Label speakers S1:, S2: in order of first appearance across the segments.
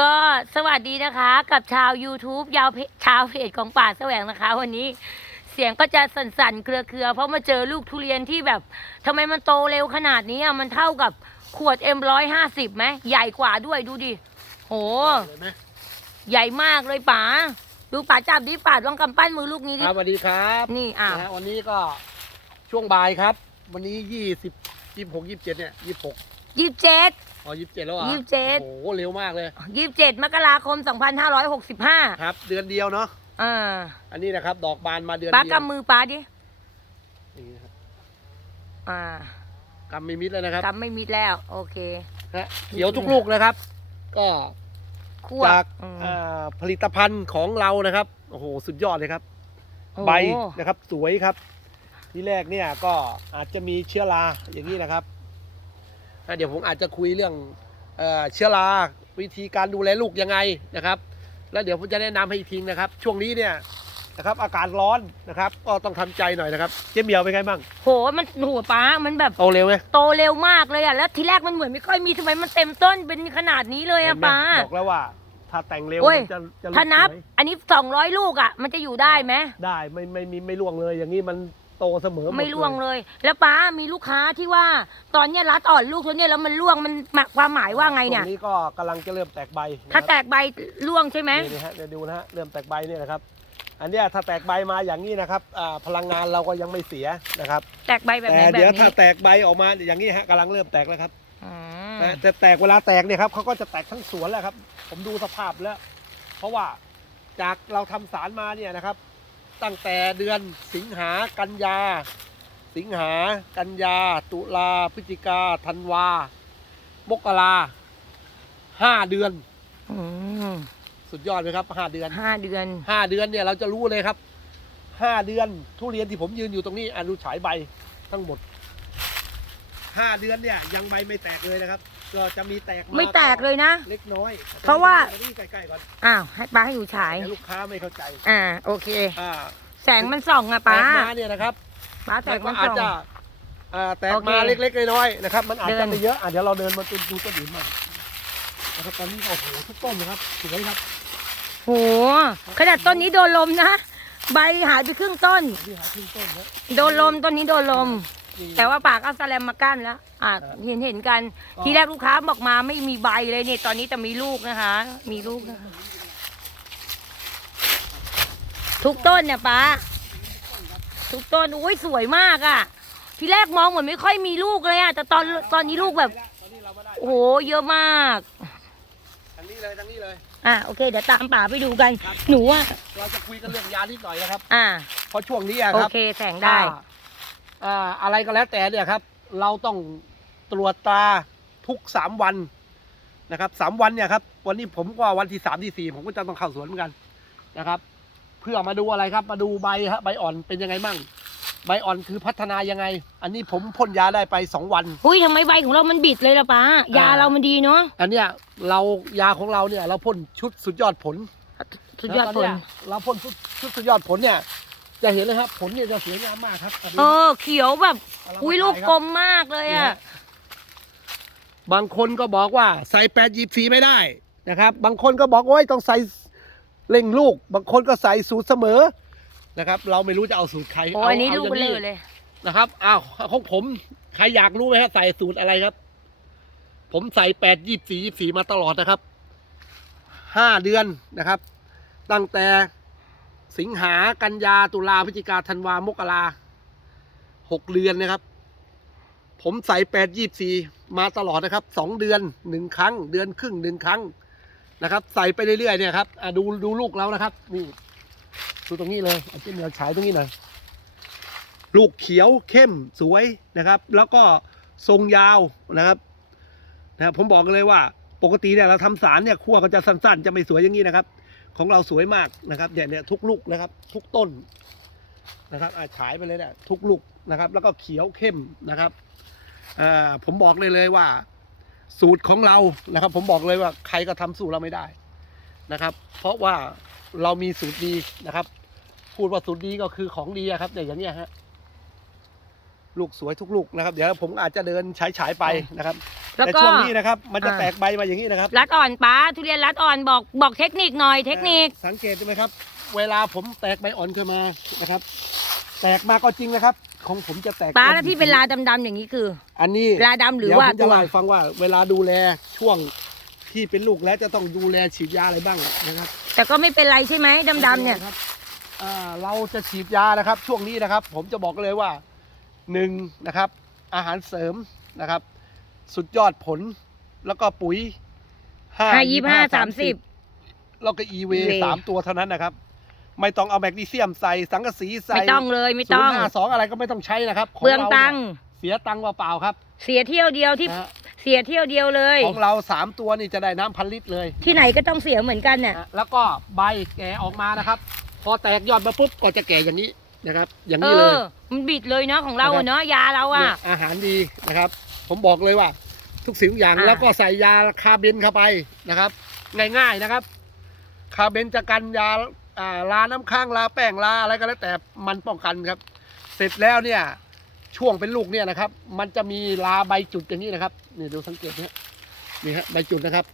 S1: ก็สวัสดีนะคะกับชาว YouTube ยาวเพชาวเพจของป่าแสวงนะคะ วันนี้เสียงก็จะสั่นๆ เครือๆ เพราะมาเจอลูกทุเรียนที่แบบทำไมมันโตเร็วขนาดนี้อะมันเท่ากับขวด M ร้อยห้าสิบไหมใหญ่กว่าด้วยดูดิ โห
S2: เลยไหม
S1: ใหญ่มากเลยป๋าดูป๋าจับดิป๋าลองกำปั้นมือลูกนี้
S2: ค
S1: ดิ
S2: รับสวัสดีครับ
S1: นี่อะ
S2: นะฮะวันนี้ก็ช่วงบ่ายครับ วันนี้ยี่สิบยี่หกยี่สิบเจ็ดเนี่ยยี่หก
S1: ยี่สิบเจ็ด
S2: อ๋อยี่สิบเจ็ดแล้วเหรอะ
S1: ยี่สิบเจ็ด
S2: โอ้โหเร็วมากเลย
S1: ยี่สิบเจ็ดมกราคมสองพันห้าร้อยหกสิบห้า
S2: ครับ เดือนเดียวเนาะ
S1: อ่า
S2: อันนี้นะครับ ดอกบานมาเดือน
S1: ป๋า
S2: เดียว
S1: กำมือป๋าดิ
S2: นี่นะครับ
S1: อ่า กำ
S2: ไม่มิดเลยนะครับ
S1: กำไม่มิดแล้ว โอเค
S2: ฮะเขียวทุกลูกนะครับ ก็
S1: คั่ว
S2: จาก
S1: อืม
S2: อ่าผลิตภัณฑ์ของเรานะครับ โอ้โห สุดยอดเลยครับ
S1: โอ้
S2: ใบนะครับ สวยครับ ที่แรกเนี่ยก็อาจจะมีเชื้อราอย่างนี้นะครับอะ เดี๋ยวผมอาจจะคุยเรื่องเอ่อเชื้อราวิธีการดูแลลูกยังไงนะครับ แล้วเดี๋ยวผมจะแนะนำให้อีกทีนะครับ ช่วงนี้เนี่ยนะครับ อากาศร้อนนะครับ ก็ต้องทำใจหน่อยนะครับ เจ๊เหมียวเป็นไงบ้าง
S1: โหมันหัวป้ามันแบบ
S2: โตเร็วไหม
S1: โตเร็วมากเลยอะแล้วทีแรกมันเหมือนไม่ค่อยมีทำไมมันเต็มต้นเป็นขนาดนี้เลย
S2: เห็
S1: อะ
S2: นไหม
S1: ป้า
S2: บอกแล้วว่าถ้าแต่งเร็ว
S1: โอ้ย
S2: มันจะจะลูก
S1: ถ้านับ
S2: สวย
S1: อันนี้สองร้อยลูกอะ มันจะอยู่ได้ไหม
S2: ได้ไม่ไม่มีไม่ร่วงเลยอย่างนี้มัน โตเสมอหด
S1: ไม่ร่วง
S2: เลย
S1: เลย แล้วป้ามีลูกค้าที่ว่าตอนเนี้ยรัดอ่อนลูกตัวเนี้ยแล้วมันร่วงมันหมายความหมายว่าไงเนี่ย
S2: ตรงนี้ก็กำลังจะเริ่มแตกใบนะครับ
S1: ถ้าแตกใบร่วงใช่ไหม
S2: นี่นะฮะเดี๋ยวดูนะฮะเริ่มแตกใบเนี่ยนะครับ อันเนี้ยถ้าแตกใบมาอย่างนี้นะครับอ่าพลังงานเราก็ยังไม่เสียนะครับ
S1: แตกใบแบบไหน
S2: แต่
S1: แบบ
S2: เดี๋ยว
S1: นี้
S2: ถ้าแตกใบออกมาอย่างนี้ฮะกำลังเริ่มแตกแล้วครับ
S1: อืม
S2: นะแต่แตกเวลาแตกเนี่ยครับเขาก็จะแตกทั้งสวนแล้วครับ ผมดูสภาพแล้ว เพราะว่าจากเราทำสารมาเนี่ยนะครับ ตั้งแต่เดือนสิงหากันยา สิงหากันยา ตุลาพฤศจิกาธันวา มกราห้าเดือน
S1: อืม
S2: สุดยอดไหมครับห้าเดือน
S1: ห้าเดือน
S2: ห้าเดือนเนี่ยเราจะรู้เลยครับห้าเดือนทุเรียนที่ผมยืนอยู่ตรงนี้อะดูฉายใบทั้งหมดห้าเดือนเนี่ยยังใบไม่แตกเลยนะครับก็จะมีแตกา
S1: ไม่แตกเลยนะ
S2: เล็กน้อย
S1: เพราะว่า
S2: ตอนนี้ใกล้ๆก่อน
S1: อ้าวให้ป้าให้อยู่ฉาย
S2: เดี๋ยวลูกค้าไม่เข้าใจ
S1: อ่า โอเค
S2: อ่า
S1: แสงมันส่องอะ
S2: แต
S1: ป้า
S2: กมาเนี่ยนะครับ
S1: ป้าแส
S2: แต่
S1: ง
S2: ก็
S1: มัน
S2: อาจ
S1: ส่อง
S2: จะอ่าแตก
S1: โอเค
S2: มาเล็กๆน้อยๆนะครับมันอาจ
S1: เดิ
S2: จะ
S1: น
S2: ไม่เยอะอะเดี๋ยวเราเดินมาดูดูต้นอื่นบ้างนะครับตอนนี้โอ้โหทุกต้นนะครับสวยครับ
S1: โหขนาดต้นนี้โดนลมนะ ใบหายไปครึ่งต้น
S2: ที่หาขึ้นต้นนะ
S1: โดนลมต้นนี้โดนลม
S2: นี่
S1: แต่ว่าปากเอาสแลมมากั้นแล้ว อะ
S2: ครับ
S1: เห็นเห็นกัน
S2: ก็
S1: ทีแรกลูกค้าบอกมาไม่มีใบเลยเนี่ยตอนนี้จะมีลูกนะคะ มีลูกนะคะ ทุกต้นเนี่ยป้าทุกต้นอุ้ยสวยมากอะ ทีแรกมองเหมือนไม่ค่อยมีลูกเลยอะแต่ตอนตอนนี้ลูกแบบ
S2: ตอนนี้เรามาได้
S1: โอ้โหเยอะมาก
S2: ทางนี้เลยทางนี้เลย
S1: อะโอเคเดี๋ยวตามป่าไปดูกัน หนูอะ
S2: เราจะคุยกันเรื่องยานิดหน่อยนะครับ
S1: อะ
S2: เพราะช่วงนี้อะ
S1: โอ
S2: ครับ
S1: เคแสงได้
S2: อ่าอ่าอะไรก็แล้วแต่เนี่ยครับ เราต้องตรวจตาทุกสามวันนะครับสามวันเนี่ยครับวันนี้ผมก็วันที่สามที่สี่ผมก็จะต้องเข้าสวนเหมือนกันนะครับ เพื่อมาดูอะไรครับ มาดูใบฮะใบอ่อนเป็นยังไงมั่ง ใบอ่อนคือพัฒนายังไง อันนี้ผมพ่นยาได้ไปสองวัน
S1: หุ้ยทำไมใบของเรามันบิดเลยล่ะป้ายาเรามันดีเนาะ
S2: อันเนี้ยเรายาของเราเนี่ยเราพ่นชุดสุดยอดผล
S1: สุดยอดผล
S2: แล้วตนเนี้เราพ่นชุดชุดสุดยอดผลเนี่ย จะเห็นเลยครับ ผลเนี่ยจะสวยงามมากครับอันนี้
S1: เออเขียวแบบ
S2: เามา
S1: อุ้ยลูก
S2: ถ่าครับ
S1: กลมมากเลย
S2: นี่
S1: อะ
S2: ฮะบางคนก็บอกว่าใส่แปดยีสีไม่ได้นะครับ บางคนก็บอกโอ้ยต้องใส่ เร่งลูก บางคนก็ใส่สูตรเสมอนะครับ เราไม่รู้จะเอาสูตรใคร
S1: โอ้
S2: เอา
S1: อันนี้
S2: เอา
S1: ลูก
S2: อย่าง
S1: เบลอเลย
S2: นะครับอ้าวของผมใครอยากรู้ไหมครับใส่สูตรอะไรครับ ผมใส่แปดยี่สียี่สีมาตลอดนะครับห้าเดือนนะครับ ตั้งแต่สิงหากันยาตุลาพฤศจิกาธันวามกราหกเดือนนะครับ ผมใส่แปดยี่สี่มาตลอดนะครับสองเดือนหนึ่งครั้ง เดือนครึ่งหนึ่งครั้ง นะครับใส่ไปเรื่อยๆเนี่ยครับดูดูลูกเรานะครับนี่ดูตรงนี้เลยเอาเจ้าเหนือฉายตรงนี้หน่อยลูกเขียวเข้มสวยนะครับ แล้วก็ทรงยาวนะครับนะบผมบอกเลยว่าปกติเนี่ยเราทำสารเนี่ยขั้วก็จะสั้นๆ จะไม่สวยอย่างนี้นะครับ ของเราสวยมากนะครับเนี่ยเนี่ยทุกลูกนะครับ ทุกต้นนะครับอาฉายไปเลยเนี่ยทุกลูกนะครับ แล้วก็เขียวเข้มนะครับผมบอกเลยเลยว่า สูตรของเรานะครับ ผมบอกเลยว่าใครก็ทำสูตรเราไม่ได้นะครับ เพราะว่าเรามีสูตรดีนะครับ พูดว่าสูตรดีก็คือของดีอะครับเนี่ยอย่างเนี้ยฮะลูกสวยทุกลูกนะครับ เดี๋ยวผมอาจจะเดินฉายฉายๆไปนะครับ
S1: แล้ว
S2: แต่
S1: ก็
S2: ช่วงนี้นะครับ มันจะ
S1: อ่า
S2: แตกใบมาอย่างนี้นะครับ
S1: รัดอ่อนป้าทุเรียนรัดอ่อนบอกบอกเทคนิคหน่อยเทคนิค
S2: สังเกตดูไหมครับ เวลาผมแตกใบอ่อนขึ้นมานะครับ แตกมาก็จริงนะครับ ของผมจะแตก
S1: ป้าแล้วที่เป็นลาดำๆอย่างนี้คือ
S2: อันนี้
S1: ลาดำหรือ
S2: เดี๋ยว
S1: ว่า
S2: ผมจะ
S1: ตัว
S2: เล่าให้ฟังว่า เวลาดูแลช่วงที่เป็นลูกแล้วจะต้องดูแลฉีดยาอะไรบ้างนะครับ
S1: แต่ก็ไม่เป็นไรใช่ไหมดำๆเนี่ย
S2: ครับอ่าเราจะฉีดยานะครับ ช่วงนี้นะครับ ผมจะบอกเลยว่าหนึ่งนะครับ อาหารเสริมนะครับ สุดยอดผลแล้วก็ปุ๋ย
S1: ห้ายี่ห้าสามสิบ
S2: แล้วก็อีเว
S1: EVA
S2: สามตัวเท่านั้นนะครับ ไม่ต้องเอาแมกนีเซียมใส่สังกะสีใส่
S1: ไม่ต้องเลยไม่ต้อง
S2: ห้าสองอะไรก็ไม่ต้องใช้นะครับข
S1: เปลือง
S2: รา
S1: ตังค์
S2: เนี่ยเสียตังค์เปล่าๆครับ
S1: เสียเที่ยวเดียวที่
S2: นะฮะ
S1: เสียเที่ยวเดียวเลย
S2: ของเราสามตัวนี่จะได้น้ำพันลิตรเลย
S1: ที่ไหนก็ต้องเสียเหมือนกันเนี่ย
S2: นะแล้วก็ใบแก่ออกมานะครับ พอแตกยอดมาปุ๊บก็จะแก่อย่างนี้นะครับ อย่าง
S1: เอ
S2: นี้เลย
S1: อ มันบิดเลยเนาะของเราอะเนาะยาเราอะ
S2: เนี่ยอาหารดีนะครับ ผมบอกเลยว่า ทุกสิ่งทุกอย่าง
S1: อ่า
S2: แล้วก็ใส่ยาคาร์เบนเข้าไปนะครับ ง่ายๆนะครับ คาร์เบนจะกันยาอ่า ลาน้ำค้างลาแป้งลาอะไรก็แล้วแต่มันป้องกันครับ เสร็จแล้วเนี่ยช่วงเป็นลูกเนี่ยนะครับ มันจะมีลาใบจุดอย่างนี้นะครับนี่ดูสังเกตนะนี่ฮะใบจุดนะครับ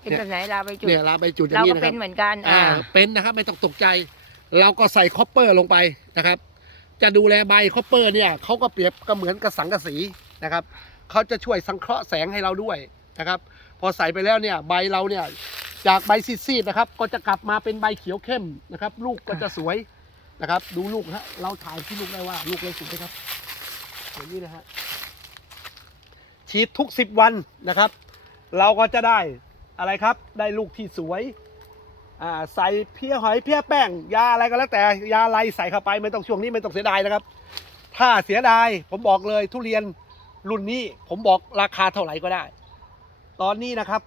S1: เป็นแบบไหนลาไปจุด
S2: เนี่ยลาใบจุดอย่า
S1: เรา
S2: งนี้
S1: ก็
S2: นะค
S1: เป็
S2: รับ
S1: นเหมือนกัน
S2: อ่า
S1: อ่า
S2: เป็นนะครับไม่ต้องตกใจ เราก็ใส่คอปเปอร์ลงไปนะครับ จะดูแลใบคอปเปอร์เนี่ยเขาก็เปรียบก็เหมือนกับสังกะสีนะครับเขาจะช่วยสังเคราะห์แสงให้เราด้วยนะครับ พอใส่ไปแล้วเนี่ยใบเราเนี่ย จากใบซีดๆนะครับ ก็จะกลับมาเป็นใบเขียวเข้มนะครับ ลูกก็จะสวยนะครับ ดูลูกฮะเราถ่ายที่ลูกได้ว่า ลูกเราสวยไหมครับอย่างนี้นะฮะฉีดทุกสิบวันนะครับ เราก็จะได้อะไรครับ ได้ลูกที่สวยใส่เพี้ยหอยเพี้ยแป้ง ยาอะไรก็แล้วแต่ยาอะไรใส่เข้าไปไม่ต้องช่วงนี้ไม่ต้องเสียดายนะครับ ถ้าเสียดายผมบอกเลยทุเรียนรุ่นนี้ผมบอกราคาเท่าไหร่ก็ได้ ตอนนี้นะครับ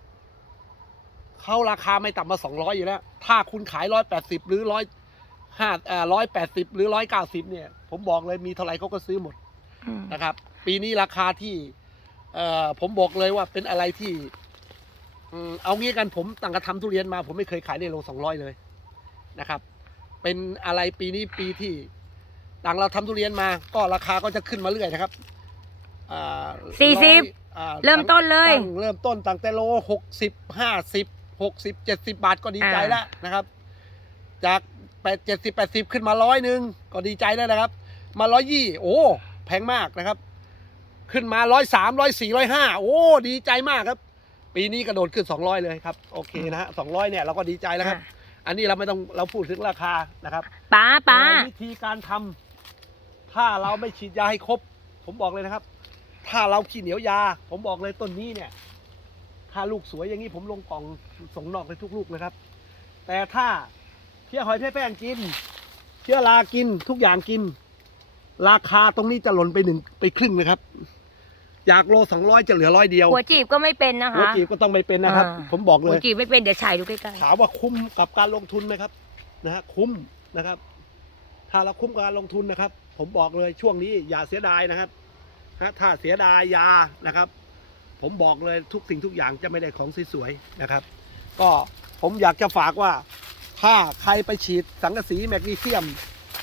S2: เขาราคาไม่ต่ำมาสองร้อยอยู่แล้ว ถ้าคุณขายร้อยแปดสิบหรือร้อยห้าอ่าร้อยแปดสิบหรือร้อยเก้าสิบเนี่ย ผมบอกเลยมีเท่าไหร่เขาก็ซื้อหมด
S1: อืม
S2: นะครับ ปีนี้ราคาที่เอ่อผมบอกเลยว่าเป็นอะไรที่อืมเอางี้กันผมตั้งกระทำทุเรียนมา ผมไม่เคยขายในโลสองร้อยเลยนะครับ เป็นอะไรปีนี้ปีที่ต่างเราทำทุเรียนมา ก็ราคาก็จะขึ้นมาเรื่อยนะครับอ่า
S1: สี่สิบ
S2: ร้อยอ่า
S1: เริ่มต้นเลย
S2: ตั้งเริ่มต้นตั้งแต่โลหกสิบห้าสิบ หกสิบเจ็ดสิบบาทก็ดีใจ
S1: อ่า
S2: แล้วนะครับ จากแปดเจ็ดสิบแปดสิบขึ้นมาร้อยหนึ่งก็ดีใจแล้วนะครับ มาร้อยยี่โอ้แพงมากนะครับ ขึ้นมาร้อยสามร้อยสี่ร้อยห้าโอ้ดีใจมากครับ ปีนี้กระโดดขึ้นสองร้อยเลยครับโอเคนะฮะสองร้อยเนี่ยเราก็ดีใจแล้วครับ
S1: อะ
S2: อันนี้เราไม่ต้องเราพูดถึงราคานะครับ
S1: ป้าป้า
S2: แต่วิธีการทำถ้าเราไม่ฉีดยาให้ครบ ผมบอกเลยนะครับ ถ้าเราขี้เหนียวยา ผมบอกเลยต้นนี้เนี่ย ถ้าลูกสวยอย่างนี้ผมลงกล่องส่งนอกให้ทุกลูกนะครับ แต่ถ้าเพี้ยหอยเพี้ยแป้งกินเชื้อรากินทุกอย่างกิน ราคาตรงนี้จะหล่นไปหนึ่งไปครึ่งนะครับจากโลสองร้อยจะเหลือร้อยเดียว
S1: หัวจีบก็ไม่เป็นนะ
S2: หัว
S1: คะ
S2: จีบก็ต้องไม่เป็นนะครับ
S1: อ่า
S2: ผมบอก
S1: หั
S2: เล
S1: วยจีบไม่เป็นเดี๋ยวฉายดูใกล้
S2: ถามว่าคุ้มกับการลงทุนไหมครับนะฮะคุ้มนะครับ ถ้าเราคุ้มกับการลงทุนนะครับ ผมบอกเลยช่วงนี้อย่าเสียดายนะครับฮะถ้าเสียดายยานะครับ ผมบอกเลยทุกสิ่งทุกอย่างจะไม่ได้ของสวยๆนะครับ ก็ผมอยากจะฝากว่า ถ้าใครไปฉีดสังกะสีแมกนีเซียม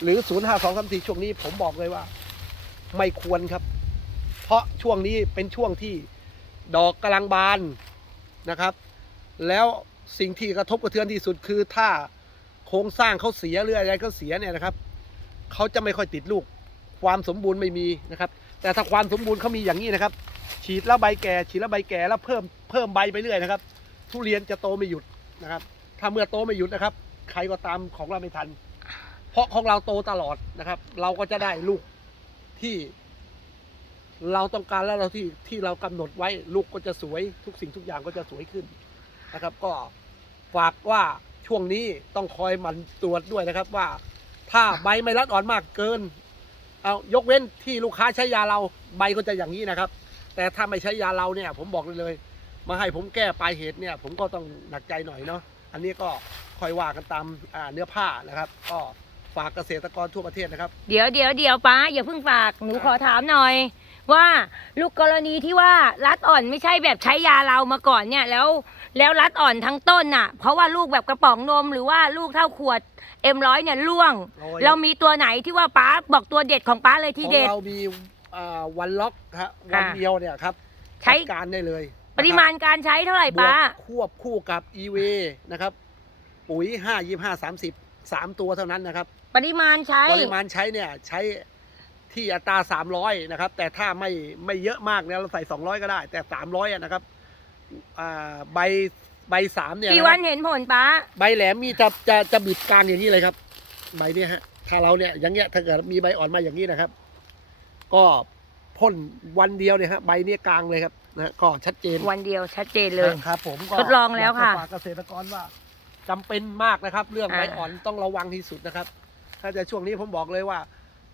S2: หรือ 0 5 2 3 4 ช่วงนี้ผมบอกเลยว่า ไม่ควรครับ เพราะช่วงนี้เป็นช่วงที่ดอกกำลังบานนะครับ แล้วสิ่งที่กระทบกระเทือนที่สุดคือถ้าโครงสร้างเขาเสียหรืออะไรเขาเสียเนี่ยนะครับเขาจะไม่ค่อยติดลูก ความสมบูรณ์ไม่มีนะครับ แต่ถ้าความสมบูรณ์เขามีอย่างนี้นะครับ ฉีดแล้วใบแก่ฉีดแล้วใบแก่แล้วเพิ่มเพิ่มใบไปเรื่อยนะครับ ทุเรียนจะโตไม่หยุดนะครับ ถ้าเมื่อโตไม่หยุดนะครับ ใครก็ตามของเราไม่ทัน เพราะของเราโตตลอดนะครับ เราก็จะได้ลูกที่ เราต้องการแล้วเราที่ที่เรากำหนดไว้ลูกก็จะสวย ทุกสิ่งทุกอย่างก็จะสวยขึ้นนะครับ ก็ฝากว่าช่วงนี้ต้องคอยหมันตรวจด้วยนะครับว่า ถ้าใบไม่รัดอ่อนมากเกิน เอายกเว้นที่ลูกค้าใช้ยาเราใบก็จะอย่างนี้นะครับ แต่ถ้าไม่ใช้ยาเราเนี่ยผมบอกเลยเลย มาให้ผมแก้ปลายเหตุเนี่ย ผมก็ต้องหนักใจหน่อยเนาะอันนี้ก็คอยว่ากันตามอ่าเนื้อผ้านะครับ ก็ฝากเกษตรกรทั่วประเทศนะครับ
S1: ๆเดี๋ยวเดี๋ยวเดี๋ยวป้าอย่าเพิ่งฝากหนูขอถามหน่อย ว่าลูกกรณีที่ว่ารัดอ่อนไม่ใช่แบบใช้ยาเรามาก่อนเนี่ยแล้วแล้วรัดอ่อนทั้งต้นน่ะ เพราะว่าลูกแบบกระป๋องนมหรือว่าลูกเท่าขวดเอ็มร้อยเนี่ยร่วง
S2: โอ้ย
S1: เรามีตัวไหนที่ว่าป้าบอกตัวเด็ดของป้าเลยที่
S2: ของ
S1: เด็ด
S2: เรามีอ่า วันล็อกฮะวัน
S1: อ่า
S2: เดียวเนี่ยครับ
S1: ใช้
S2: จัดการได้เลย
S1: ปริมาณการใช้เท่าไหร่
S2: บว
S1: ป้า
S2: กควบคู่กับ EV นะครับปุ๋ยห้ายี่ห้าสามสิบสามตัวเท่านั้นนะครับ
S1: ปริมาณใช้
S2: ปริมาณใช้เนี่ยใช้ที่อัตราสามร้อยนะครับ แต่ถ้าไม่ไม่เยอะมากเนี่ยเราใส่สองร้อยก็ได้ แต่สามร้อยนะครับอ่าใบใบสามเนี่ย
S1: กี่
S2: นะค
S1: วั
S2: รั
S1: น
S2: บ
S1: เห็นผลป้า
S2: ใบแหลมมีจะจะจะบิดกลางอย่างนี้เลยครับ ใบเนี่ยฮะถ้าเราเนี่ยอย่างเงี้ยถ้าเกิดมีใบอ่อนมาอย่างนี้นะครับ ก็พ่นวันเดียวเนี่ยฮะใบเนี่ยกลางเลยครับนะฮะก็ชัดเจน
S1: วันเดียวชัดเจนเลย
S2: ครับผมก็
S1: ทดลองแล้วค่ะ
S2: ยากจฝากเกษตรกรว่าจำเป็นมากนะครับ เรื่อง
S1: อ่า
S2: ใบอ่อนต้องระวังที่สุดนะครับ ถ้าจะช่วงนี้ผมบอกเลยว่า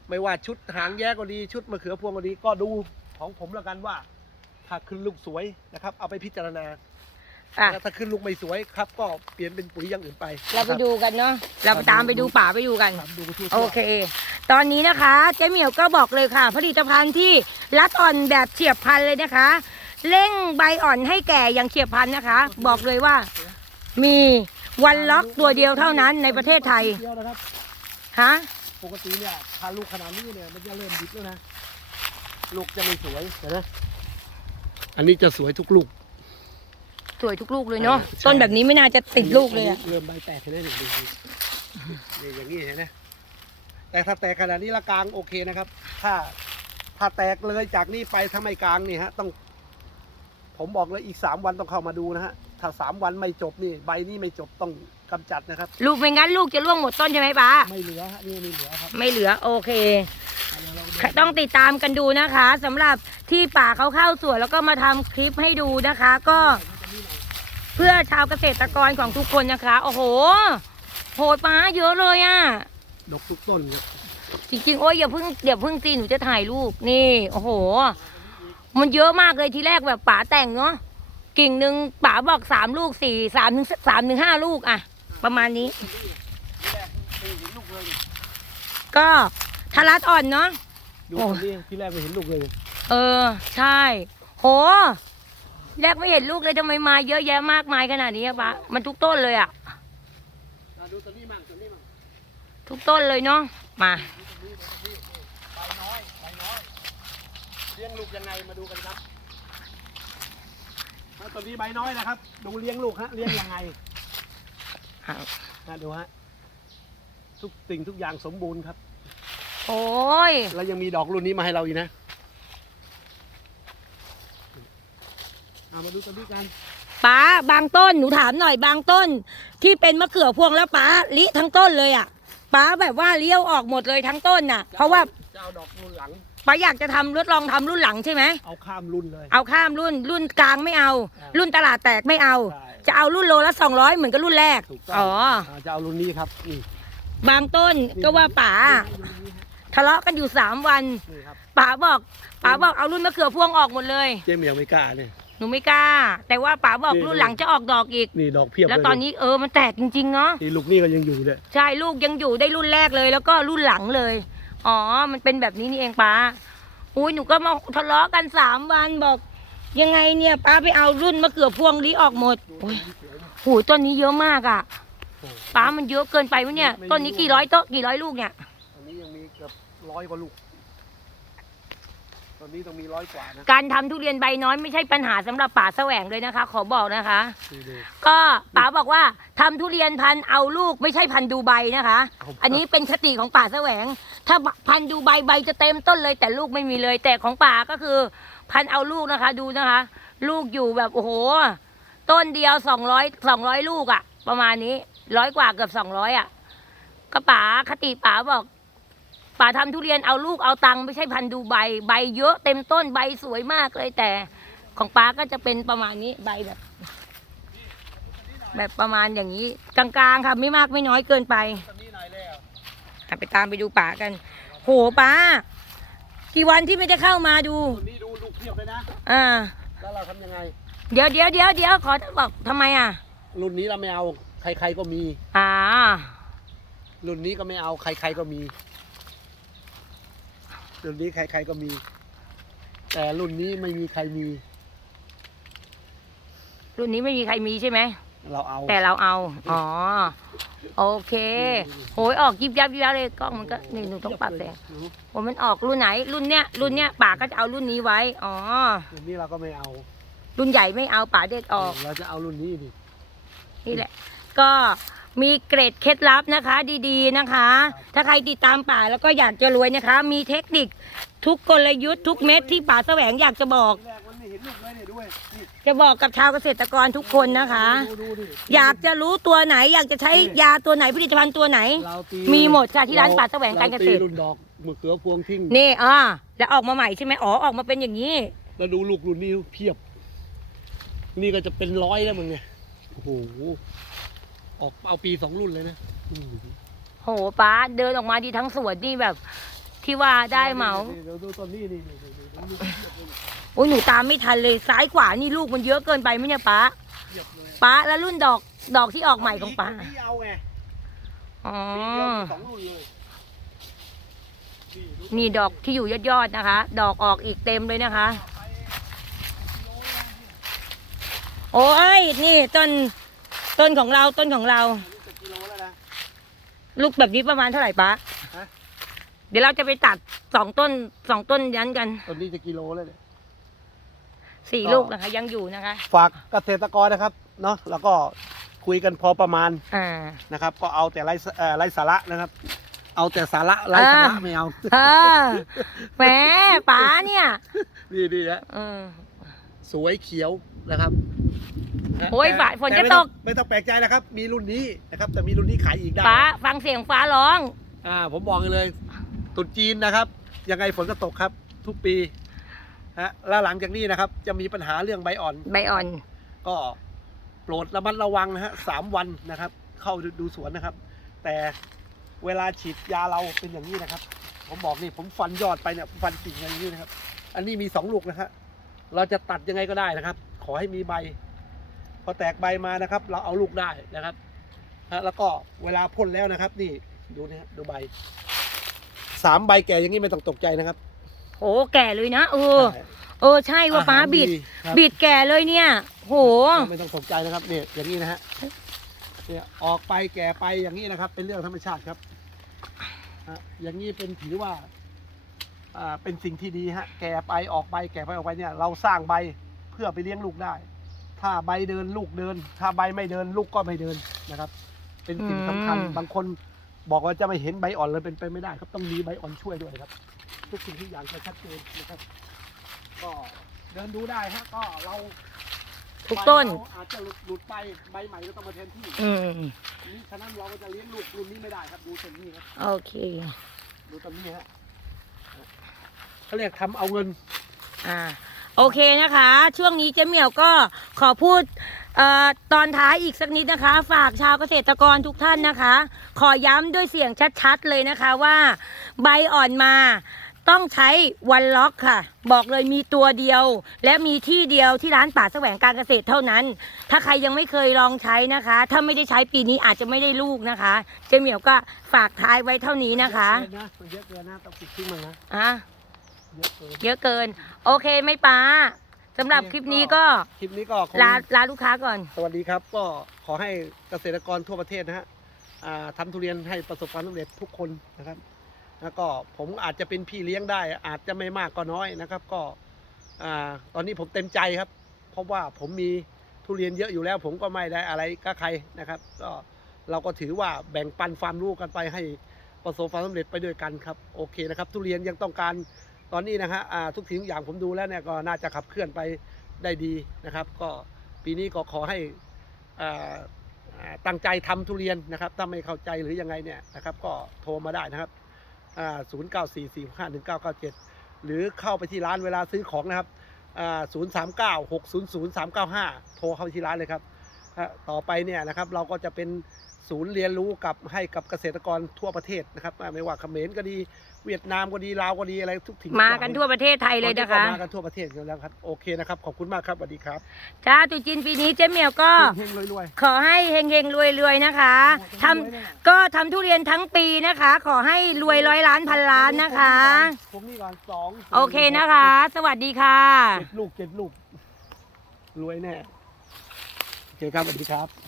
S2: ไม่ว่าชุดหางแย้ก็ดีชุดมะเขือพวงก็ดีก็ดูของผมแล้วกันว่าถ้าขึ้นลูกสวยนะครับ เอาไปพิจารณา
S1: อะ
S2: แล้วถ้าขึ้นลูกไม่สวยครับ ก็เปลี่ยนเป็นปุ๋ยอย่างอื่นไป
S1: เราไป
S2: นะคบ
S1: ดูกันเนาะเราไปตามไปดูป่าไปดูกัน
S2: ครับดูทั่วๆ
S1: โอเค ตอนนี้นะคะเจ๊เหมียวก็บอกเลยค่ะ ผลิตภัณฑ์ที่รัดอ่อนแบบเฉียบพลันเลยนะคะ เร่งใบอ่อนให้แก่อย่างเฉียบพลันนะคะ บอกเลยว่า มีวันล็อกตัวเดียวเท่านั้นในประเทศไทย
S2: เดียวนะครับ
S1: ฮะ
S2: ปกติเนี่ยถ้าลูกขนาดนี้เนี่ยมันจะเริ่มดิบแล้วนะ ลูกจะไม่สวยเห็นไหมอันนี้จะสวยทุกลูก
S1: สวยทุกลูกเลยเนาะ
S2: ใช่
S1: ต้นแบบนี้ไม่น่าจะติดลูกเลยอะ
S2: เริ่มใบแตกเห็นไหมนี่นี่นี่อย่างนี้เห็นไหมแต่ถ้าแตกขนาดนี้ละกลางโอเคนะครับ ถ้าถ้าแตกเลยจากนี้ไปถ้าไม่กลางนี่ฮะ ต้อง ผมบอกเลยอีกสามวันต้องเข้ามาดูนะฮะถ้าสามวันไม่จบนี่ ใบนี้ไม่จบต้องกำจัดนะครับ
S1: ลูกไม่งั้นลูกจะร่วงหมดต้นใช่ไหมป้า
S2: ไม่เหลือฮะนี่ไม่เหลือครับ
S1: ไม่เหลือโอเค
S2: เดี๋ยวเราดู
S1: ต้องติดตามกันดูนะคะสำหรับที่ป่าเขาเข้าสวนแล้วก็มาทำคลิปให้ดูนะคะ ก็ เพื่อชาวเกษตรกรของทุกคนนะคะ โอ้โห โหดป้าเยอะเลยอะ่ะ
S2: ดกทุกต้นครับ
S1: จริงๆ โอ้ยอย่าเพิ่งเดี๋ยวเพิ่งตีหนูจะถ่ายรูปนี่ โอ้โห มันเยอะมากเลยทีแรกแบบป๋าแต่งเนาะ กิ่งหนึ่งป๋าบอกสามลูกสี่สามถึงสามถึงห้าลูกอะประมาณนี้ ก็ทารัดอ่อนเนาะ
S2: ดู
S1: โอ้
S2: คนนี้ที่แรกไม่เห็นลูกเลย
S1: เออ ใช่ โห แรกไม่เห็นลูกเลยทำไมมาเยอะแยะมากมายขนาดนี้อะปะมันทุกต้นเลยอะ
S2: อะดูตัวนี้มั่งตัวนี้มั่ง
S1: ทุกต้นเลยเนาะมา
S2: ใบน้อยใบน้อยเลี้ยงลูกยังไงมาดูกันครับอะตัวนี้ใบน้อยนะครับ ดูเลี้ยงลูกฮะเลี้ยงยังไง
S1: อะ
S2: นะดูฮะทุกสิ่งทุกอย่างสมบูรณ์ครับ
S1: โอ้ย
S2: แล้วยังมีดอกรุ่นนี้มาให้เราอีกนะ เอามาดูตัวนี้กัน
S1: ป้าบางต้นหนูถามหน่อยบางต้น ที่เป็นมะเขือพวงแล้วป้าลิทั้งต้นเลยอะป้าแบบว่าเลี้ยวออกหมดเลยทั้งต้นน่ะ เพราะว่า
S2: จะเอาดอกรุ่นหลัง
S1: ป้าอยากจะทำทดลองทำรุ่นหลังใช่ไหม
S2: เอาข้ามรุ่นเลย
S1: เอาข้ามรุ่นรุ่นกลางไม่เอา
S2: อ่า
S1: รุ่นตลาดแตกไม่เอา
S2: ใช่
S1: จะเอารุ่นโลละสองร้อยเหมือนกับรุ่นแรก
S2: ถูกต้อง
S1: อ๋อา
S2: จะเอารุ่นนี้ครับนี่
S1: บางต้นก็ว่าป๋าทะเลาะกันอยู่สามวัน
S2: นี่ครับ
S1: ป๋าบอกป๋าบอกเอารุ่นมะเขือพวงออกหมดเลย
S2: เจ๊เหมียวไม่กล้าเนี่ย
S1: หนูไม่กล้า แต่ว่าป๋าบอก
S2: นี่
S1: รุ่นหลังจะออกดอกอีก
S2: นี่ดอกเพียบ
S1: แล้ว
S2: เย
S1: ตอนนี้เออมันแตกจริงๆเนาะ
S2: นี่ลูกนี่ก็ยังอยู่เนี่ย
S1: ใช่ลูกยังอยู่ได้รุ่นแรกเลย แล้วก็รุ่นหลังเลย อ๋อ มันเป็นแบบนี้นี่เองป้าอุ้ยหนูก็มาทะเลาะกันสามวันบอก ยังไงเนี่ยป้าไปเอารุ่นมะเขือพวงนี้ออกหมดโอ้ยโหต้นนี้เยอะมากอะป้ามันเยอะเกินไปวะเนี่ยต้นนี้กี่ร้อยต้นกี่ร้อยลูกเนี่ย
S2: ตอนนี้ยังมีเกือบร้อยกว่าลูก ตอนนี้ต้องมีร้อยกว่านะ
S1: การทำทุเรียนใบน้อยไม่ใช่ปัญหาสำหรับป่าแสวงเลยนะคะ ขอบอกนะคะ
S2: ดูดู
S1: ก็ป๋าบอกว่าทำทุเรียนพันธุ์เอาลูกไม่ใช่พันธุ์ดูใบนะคะ
S2: เอา
S1: อันนี้เป็นคติของป่าแสวง ถ้าพันธุ์ดูใบใบจะเต็มต้นเลย แต่ลูกไม่มีเลย แต่ของป่าก็คือ พันธุ์เอาลูกนะคะดูนะคะ ลูกอยู่แบบโอ้โห ต้นเดียวสองร้อยสองร้อยลูกอะประมาณนี้ร้อยกว่าเกือบสองร้อยอะก็ป๋าคติป๋าบอก ป๋าทำทุเรียนเอาลูกเอาตังค์ไม่ใช่พันธุ์ดูใบ ใบเยอะเต็มต้นใบสวยมากเลยแต่ ของป๋าก็จะเป็นประมาณนี้ใบแบบ แบบประมาณอย่างนี้ กลางๆค่ะไม่มากไม่น้อยเกินไป
S2: ตอนนี้หน่อยแล้ว
S1: อะไปตามไปดูป่ากัน โหป้า กี่วันที่ไม่ได้เข้ามาดู
S2: ตอนนี้ดูลูกเพียบเลยนะ
S1: อ่า
S2: แล้วเราทำยังไง
S1: เดี๋ยวเดี๋ยวเดี๋ยวเดี๋ยวขอบอกทำไมอะ
S2: รุ่นนี้เราไม่เอาใครๆก็มี
S1: อ่า
S2: รุ่นนี้ก็ไม่เอาใครๆก็มี รุ่นนี้ใคร ๆก็มี แต่รุ่นนี้ไม่มีใครมี
S1: รุ่นนี้ไม่มีใครมีใช่ไหม
S2: เราเอา
S1: แต่เราเอา อ๋อ โอเค โหยออกยิบยับยิบยับเลยกล้องมันก็นี่หนูต้องปรับแสงโอ้มันออกรุ่นไหน รุ่นเนี้ย รุ่นเนี้ยป่าก็จะเอารุ่นนี้ไว้ อ๋อ
S2: รุ่นนี้เราก็ไม่เอา
S1: รุ่นใหญ่ไม่เอาป่าเด็ดออก
S2: เราจะเอารุ่นนี้ดิ
S1: นี่แหละ ก็ มีเกรดเคล็ดลับนะคะ ดีๆนะคะ ถ้าใครติดตามป่าแล้วก็อยากจะรวยนะคะ มีเทคนิคทุกกลยุทธ์ทุกเม็ดที่ป่าแสวงอยากจะบอก
S2: แรกมันไม่เห็นลูกเลยเนี่ยด้วยนี่
S1: จะบอกกับชาวเกษตรกรทุกคนนะคะ
S2: ดูดูดิ
S1: อยากจะรู้ตัวไหน อยากจะใช้ยาตัวไหนผลิตภัณฑ์ตัวไหน
S2: เราตี
S1: มีหมดค่ะที่ร้านป่าแสวงการเกษตร
S2: ตีรุ่นดอกมะเขือพวงทิ้ง
S1: นี่อ่าแล้วออกมาใหม่ใช่ไหมอ๋อออกมาเป็นอย่างนี้
S2: แล้วดูลูกรุ่นนี้เพียบ นี่ก็จะเป็นร้อยแล้วมึงเนี่ยโอ้โห ออกเอาปีสองรุ่นเลยนะอืม
S1: โหป้าเดินออกมาดีทั้งสวนนี่แบบ ที่ว่าได้เหมา
S2: เดี๋ยวดูต้นนี้นี่นี่นี่นี่นี่
S1: โอ้ยหนูตามไม่ทันเลยซ้ายขวานี่ลูกมันเยอะเกินไปไหมเนี่ยป้า
S2: เพียบเลย
S1: ป้าแล้วรุ่นดอกดอกที่ออกใหม่ของป้า
S2: ปีเอาไง
S1: อ๋อ
S2: ปีเดียวมีสองรุ่นเลยนี่ดู
S1: นี่ดอกที่อยู่ยอดๆนะคะ ดอกออกอีกเต็มเลยนะคะ โอ้ยนี่ต้น ต้นของเราต้นของเรา
S2: อันนี้จะกิโลแล้วนะ
S1: ลูกแบบนี้ประมาณเท่าไหร่ป้า
S2: ฮะ
S1: เดี๋ยวเราจะไปตัดสองต้นสองต้นยันกัน
S2: ต้นนี้จะกิโลแล้วเนี่ย
S1: สี่
S2: ก็
S1: ลูกนะคะ ยังอยู่นะคะ
S2: ฝากเกษตรกรนะครับเนาะแล้วก็คุยกันพอประมาณ
S1: อ่า
S2: นะครับ ก็เอาแต่ไร้สเอ่อไร้สาระนะครับ เอาแต่สาระไร้สาระ
S1: อ่า
S2: ไม่เอา
S1: เออแหมป๋าเนี่ย
S2: นี่นี่ฮะ
S1: เออ
S2: สวยเขียวนะครับนะ
S1: โอ้ย
S2: แต่
S1: ฝ่ายฝน
S2: แต่
S1: จะ
S2: ไม่อง
S1: ตก
S2: ไม่ต้องแปลกใจนะครับ มีรุ่นนี้นะครับ แต่มีรุ่นนี้ขายอีกได้
S1: ป๋าฟังเสียงฟ้าร้อง
S2: อ่า ผมบอกเลยตรุษจีนนะครับ ยังไงฝนก็ตกครับ ทุกปีฮะแล้วหลังจากนี้นะครับ จะมีปัญหาเรื่องใบอ่อน
S1: ใบอ่อน
S2: ก็โปรดระมัดระวังนะฮะสามวันนะครับ เข้าดูสวนนะครับ แต่เวลาฉีดยาเราเป็นอย่างนี้นะครับ ผมบอกนี่ผมฟันยอดไปเนี่ยฟันกิ่งอย่างนี้นะครับ อันนี้มีสองลูกนะฮะเราจะตัดยังไงก็ได้นะครับ ขอให้มีใบ พอแตกใบมานะครับ เราเอาลูกได้นะครับฮะแล้วก็เวลาพ่นแล้วนะครับ นี่ดูนะฮะดูใบสามใบแก่อย่างนี้ไม่ต้องตกใจนะครับ
S1: โหแก่เลยนะเออ
S2: ใช่
S1: เออใช่ว่าป๋า
S2: อหร
S1: บิด
S2: ครับ
S1: บิดแก่เลยเนี่ย โห
S2: ไม่ต้องตกใจนะครับเนี่ยอย่างนี้นะฮะเนี่ยออกไปแก่ไปอย่างนี้นะครับ เป็นเรื่องธรรมชาติครับฮะอย่างนี้เป็นถือว่าอ่าเป็นสิ่งที่ดีฮะแก่ไปออกไปแก่ไปออกไปเนี่ย เราสร้างใบเพื่อไปเลี้ยงลูกได้ ถ้าใบเดินลูกเดิน ถ้าใบไม่เดินลูกก็ไม่เดินนะครับ เป็นสิ่งสำคัญ
S1: อืม
S2: บางคนบอกว่าจะไม่เห็นใบอ่อนเลยเป็นไปไม่ได้ครับต้องมีใบอ่อนช่วยด้วยครับ ทุกสิ่งทุกอย่างจะชัดเจนนะครับ ก็เดินดูได้ฮะก็เรา
S1: ทุกต้น
S2: ใบเราอาจจะหลุดหลุดไปใบใหม่ก็ต้องมาแทนที่
S1: อืม
S2: นี่ฉะนั้นเราก็จะเลี้ยงลูกรุ่นนี้ไม่ได้ครับดูต้นนี้ครับ
S1: โอเค
S2: ดูต้นนี้ฮะเขาเรียกทำเอาเงิน
S1: อ่า โอเคนะคะ ช่วงนี้เจ๊เหมียวก็ขอพูดเอ่อตอนท้ายอีกสักนิดนะคะ ฝากชาวเกษตรกรทุกท่านนะคะ ขอย้ำด้วยเสียงชัดๆเลยนะคะว่าใบอ่อนมาต้องใช้วันล็อกค่ะ บอกเลยมีตัวเดียว และมีที่เดียวที่ร้านป่าแสวงการเกษตรเท่านั้น ถ้าใครยังไม่เคยลองใช้นะคะ ถ้าไม่ได้ใช้ปีนี้อาจจะไม่ได้ลูกนะคะ เจ๊เหมียวก็ฝากท้ายไว้เท่านี้นะคะ
S2: เยอเกินนะมันเยอะเกินนะต้องปิดทิ้งมันนะ
S1: อะ
S2: เยอะเกิน
S1: เยอะเกิน โอเคไหม่ป้าสำหรับคลิปนี้ก็
S2: คลิปนี้ก็คง
S1: ลาลาลูกค้าก่อน
S2: สวัสดีครับ ก็ขอให้เกษตรกรทั่วประเทศนะฮะอ่าทำทุเรียนให้ประสบความสำเร็จทุกคนนะครับ แล้วก็ผมอาจจะเป็นพี่เลี้ยงได้ อาจจะไม่มากก็น้อยนะครับ ก็อ่าตอนนี้ผมเต็มใจครับ เพราะว่าผมมีทุเรียนเยอะอยู่แล้ว ผมก็ไม่ได้อะไรก็ใครนะครับ ก็เราก็ถือว่าแบ่งปันความรู้กันไปให้ประสบความสำเร็จไปด้วยกันครับ โอเคนะครับ ทุเรียนยังต้องการ ตอนนี้นะฮะทุกสิ่งทุกอย่างผมดูแล้วเนี่ยก็น่าจะขับเคลื่อนไปได้ดีนะครับ ก็ปีนี้ก็ขอให้ตั้งใจทำทุเรียนนะครับ ถ้าไม่เข้าใจหรือยังไงเนี่ยนะครับ ก็โทรมาได้นะครับศูนย์เก้าสี่สี่ห้าหนึ่งเก้าเก้าเจ็ดหรือเข้าไปที่ร้านเวลาซื้อของนะครับศูนย์สามเก้าหกศูนย์ศูนย์สามเก้าห้าโทรเข้าไปที่ร้านเลยครับ ต่อไปเนี่ยนะครับเราก็จะเป็นศูนย์เรียนรู้กับให้กับเกษตรกรทั่วประเทศนะครับอ่าไม่ว่าเขมรก็ดีเวียดนามก็ดีลาวก็ดีอะไรทุกถิ่น
S1: มากันทั่วประเทศไทยเลยนะคะ
S2: ตอมากันทั่วประเทศกันแล้วครับโอเคนะครับขอบคุณมากครับสวัสดีครับ
S1: จ้าตรุษจีนปีนี้เจ๊เหมียวก็
S2: เฮงๆรวย
S1: ขอให้เฮงเฮงรวยรวยๆนะคะ
S2: ๆ
S1: ทำก็ทำทุเรียนทั้งปีนะคะ ขอให้รวยร้อยล้านพันล้านนะคะ
S2: ผมนี่ก่อนสอง
S1: โอเคนะคะ สวัสดีค่ะ
S2: เจ็ดลูกเจ็ดลูกรวยแน่ จอครับสวัสดีครับ